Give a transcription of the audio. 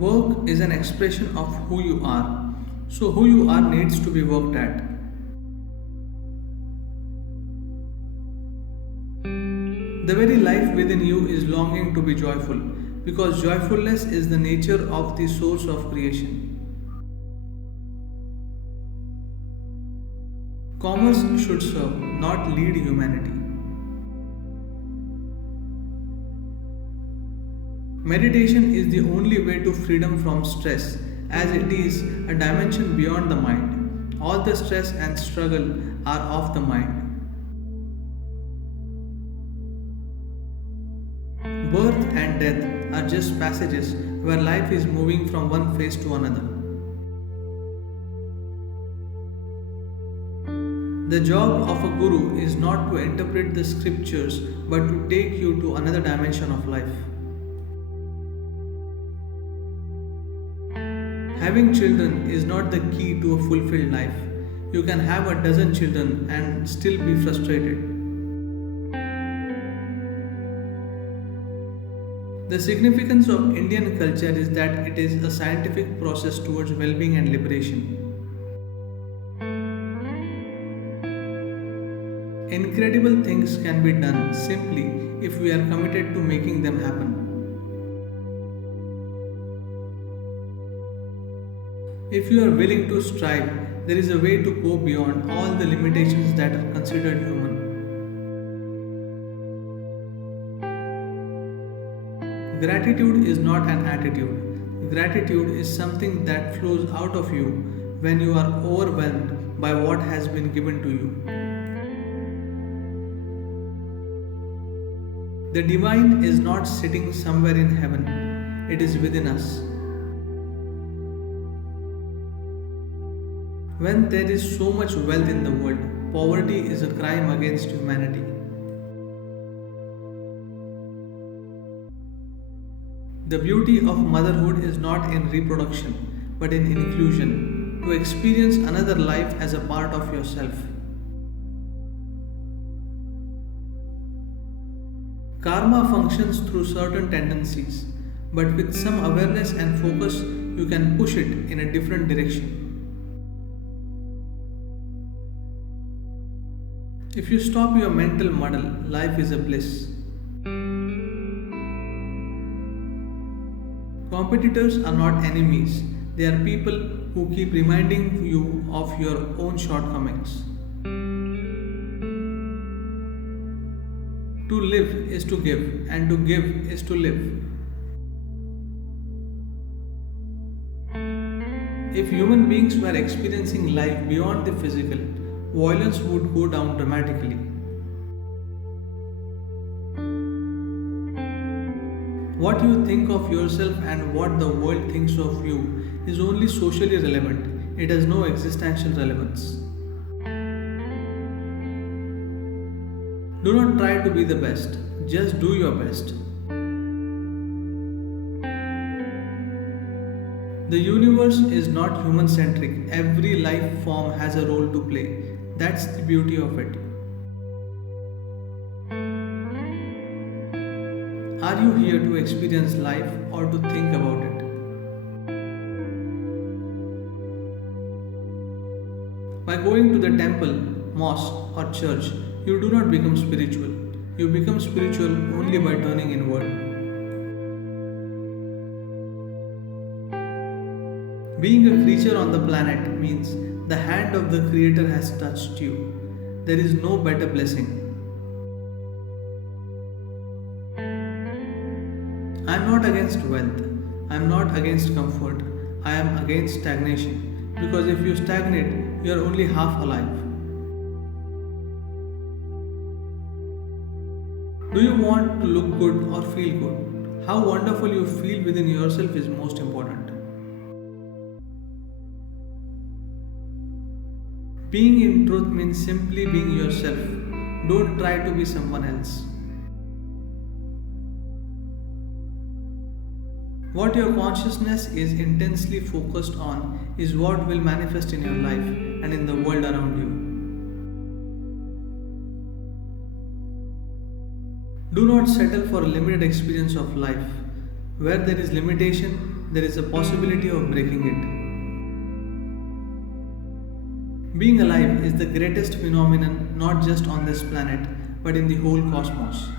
Work is an expression of who you are, so who you are needs to be worked at. The very life within you is longing to be joyful, because joyfulness is the nature of the source of creation. Commerce should serve, not lead humanity. Meditation is the only way to freedom from stress, as it is a dimension beyond the mind. All the stress and struggle are of the mind. Birth and death are just passages where life is moving from one phase to another. The job of a guru is not to interpret the scriptures but to take you to another dimension of life. Having children is not the key to a fulfilled life. You can have a dozen children and still be frustrated. The significance of Indian culture is that it is a scientific process towards well being and liberation. Incredible things can be done simply if we are committed to making them happen. If you are willing to strive, there is a way to go beyond all the limitations that are considered human. Gratitude is not an attitude. Gratitude is something that flows out of you when you are overwhelmed by what has been given to you. The divine is not sitting somewhere in heaven, it is within us. When there is so much wealth in the world, poverty is a crime against humanity. The beauty of motherhood is not in reproduction, but in inclusion, to experience another life as a part of yourself. Karma functions through certain tendencies, but with some awareness and focus, you can push it in a different direction. If you stop your mental muddle, life is a bliss. Competitors are not enemies, they are people who keep reminding you of your own shortcomings. To live is to give, and to give is to live. If human beings were experiencing life beyond the physical, violence would go down dramatically. What you think of yourself and what the world thinks of you is only socially relevant, it has no existential relevance. Do not try to be the best, just do your best. The universe is not human centric, every life form has a role to play. That's the beauty of it. Are you here to experience life or to think about it? By going to the temple, mosque, or church, you do not become spiritual. You become spiritual only by turning inward. Being a creature on the planet means the hand of the Creator has touched you. There is no better blessing. I am not against wealth. I am not against comfort. I am against stagnation. Because if you stagnate, you are only half alive. Do you want to look good or feel good? How wonderful you feel within yourself is most important. Being in truth means simply being yourself. Don't try to be someone else. What your consciousness is intensely focused on is what will manifest in your life and in the world around you. Do not settle for a limited experience of life. Where there is limitation, there is a possibility of breaking it. Being alive is the greatest phenomenon not just on this planet, but in the whole cosmos.